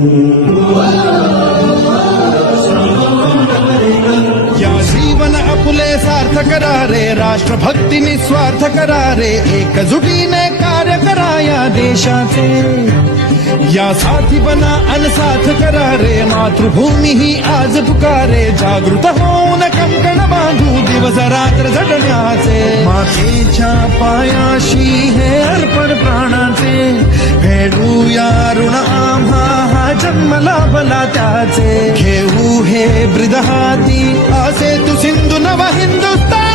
या जीवन आपुले सार्थ करा रे, राष्ट्रभक्ती निस्वार्थ करा रे, एकजुटीने कार्य करा या देशाचे. या साथी बना अनसाथ करा रे, मातृभूमी ही आज पुकारे. जागृत होऊन कंकण बांधू दिवस रात्र झटण्याचे. मातेच्या पायाशी हे अर्पण प्राणाचे, फेडूया ऋण आम्हा हा जन्म लाभला त्याचे. घेऊ हे ब्रिद हाती असे तू सिंधू नव हिंदुस्तान.